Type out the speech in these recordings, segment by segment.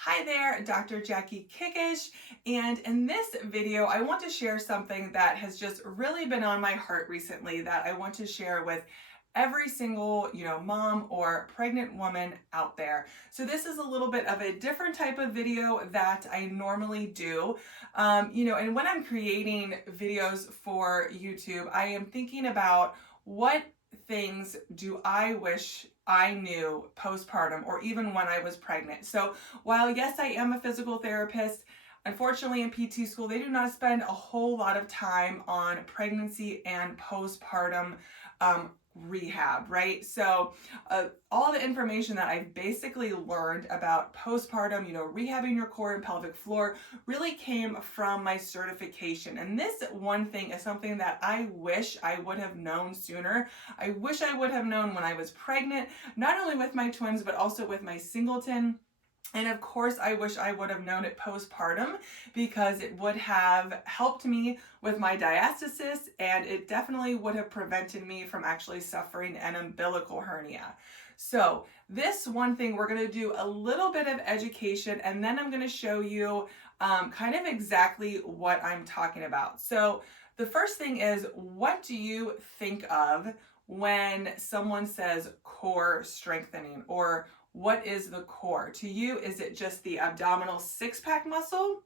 Hi there, Dr. Jackie Kickish, and in this video I want to share something that has just really been on my heart recently that I want to share with every single, mom or pregnant woman out there. So this is a little bit of a different type of video that I normally do. And when I'm creating videos for YouTube, I am thinking about what things do I wish I knew postpartum or even when I was pregnant. So while yes, I am a physical therapist, unfortunately in PT school, they do not spend a whole lot of time on pregnancy and postpartum rehab, right? So all the information that I've basically learned about postpartum, rehabbing your core and pelvic floor really came from my certification. And this one thing is something that I wish I would have known sooner. I wish I would have known when I was pregnant, not only with my twins, but also with my singleton. And of course, I wish I would have known it postpartum because it would have helped me with my diastasis and it definitely would have prevented me from actually suffering an umbilical hernia. So this one thing, we're going to do a little bit of education and then I'm going to show you kind of exactly what I'm talking about. So the first thing is, what do you think of when someone says core strengthening, or what is the core? To you, is it just the abdominal six-pack muscle,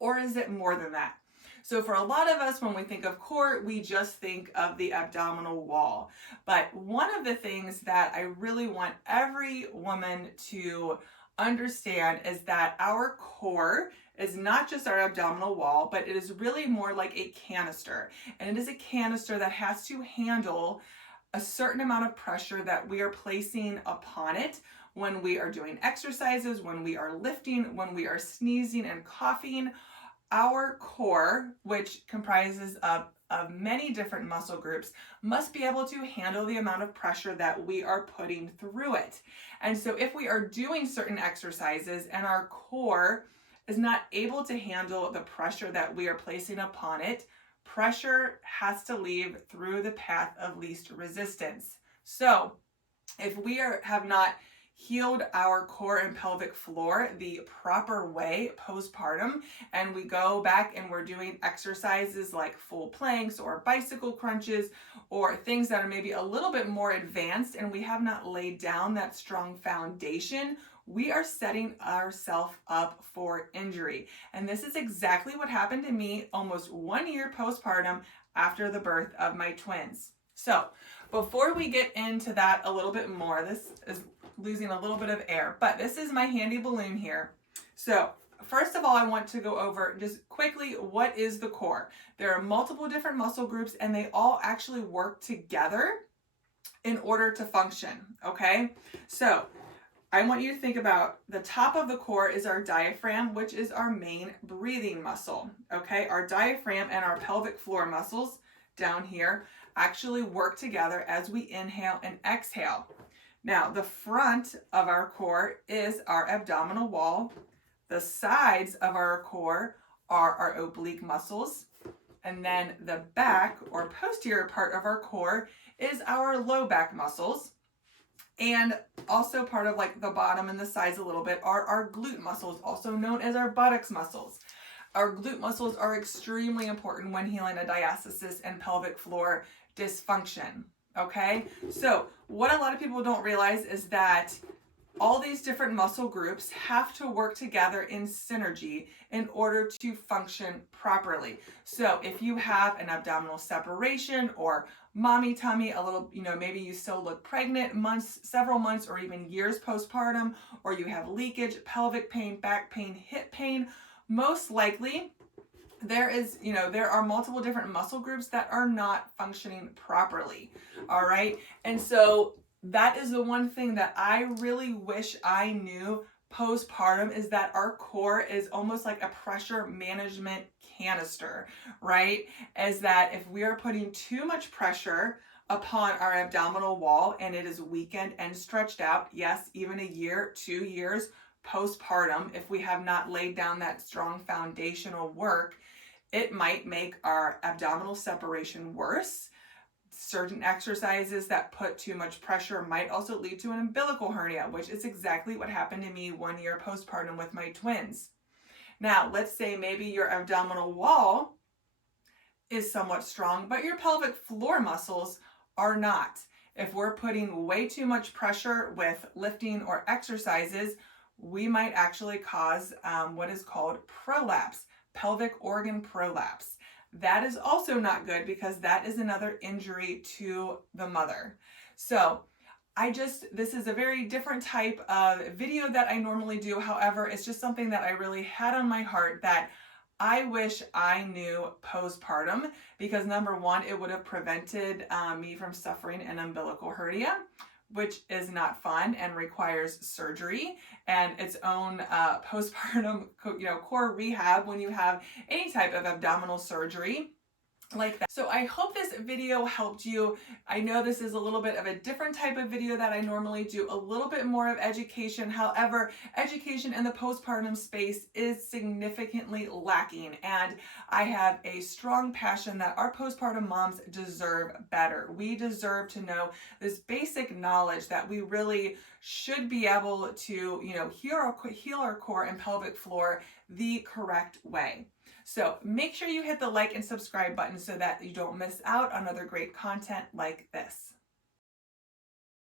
or is it more than that? So for a lot of us, when we think of core, we just think of the abdominal wall. But one of the things that I really want every woman to understand is that our core is not just our abdominal wall, but it is really more like a canister. And it is a canister that has to handle a certain amount of pressure that we are placing upon it when we are doing exercises, when we are lifting, when we are sneezing and coughing. Our core, which comprises of many different muscle groups, must be able to handle the amount of pressure that we are putting through it. And so if we are doing certain exercises and our core is not able to handle the pressure that we are placing upon it, pressure has to leave through the path of least resistance. So if we have not healed our core and pelvic floor the proper way postpartum, and we go back and we're doing exercises like full planks or bicycle crunches or things that are maybe a little bit more advanced, and we have not laid down that strong foundation, we are setting ourselves up for injury. And this is exactly what happened to me almost 1 year postpartum after the birth of my twins. So before we get into that a little bit more, this is losing a little bit of air, but this is my handy balloon here. So first of all, I want to go over just quickly, what is the core? There are multiple different muscle groups and they all actually work together in order to function, okay? So I want you to think about the top of the core is our diaphragm, which is our main breathing muscle, okay? Our diaphragm and our pelvic floor muscles down here actually work together as we inhale and exhale. Now, the front of our core is our abdominal wall. The sides of our core are our oblique muscles. And then the back or posterior part of our core is our low back muscles. And also part of like the bottom and the sides a little bit are our glute muscles, also known as our buttocks muscles. Our glute muscles are extremely important when healing a diastasis and pelvic floor dysfunction, okay? So what a lot of people don't realize is that all these different muscle groups have to work together in synergy in order to function properly. So if you have an abdominal separation or mommy tummy, a little, maybe you still look pregnant several months or even years postpartum, or you have leakage, pelvic pain, back pain, hip pain, most likely there are multiple different muscle groups that are not functioning properly. All right. And so that is the one thing that I really wish I knew postpartum, is that our core is almost like a pressure management canister, right? Is that if we are putting too much pressure upon our abdominal wall and it is weakened and stretched out, yes, even a year, 2 years postpartum, if we have not laid down that strong foundational work, it might make our abdominal separation worse, Certain exercises that put too much pressure might also lead to an umbilical hernia, which is exactly what happened to me 1 year postpartum with my twins. Now, let's say maybe your abdominal wall is somewhat strong, but your pelvic floor muscles are not. If we're putting way too much pressure with lifting or exercises, we might actually cause what is called prolapse, pelvic organ prolapse. That is also not good because that is another injury to the mother. So this is a very different type of video that I normally do. However, it's just something that I really had on my heart that I wish I knew postpartum, because number one, it would have prevented me from suffering an umbilical hernia, which is not fun and requires surgery and its own postpartum core rehab when you have any type of abdominal surgery like that. So I hope this video helped you. I know this is a little bit of a different type of video that I normally do, a little bit more of education. However, education in the postpartum space is significantly lacking, and I have a strong passion that our postpartum moms deserve better. We deserve to know this basic knowledge that we really should be able to, heal our core and pelvic floor the correct way. So make sure you hit the like and subscribe button so that you don't miss out on other great content like this.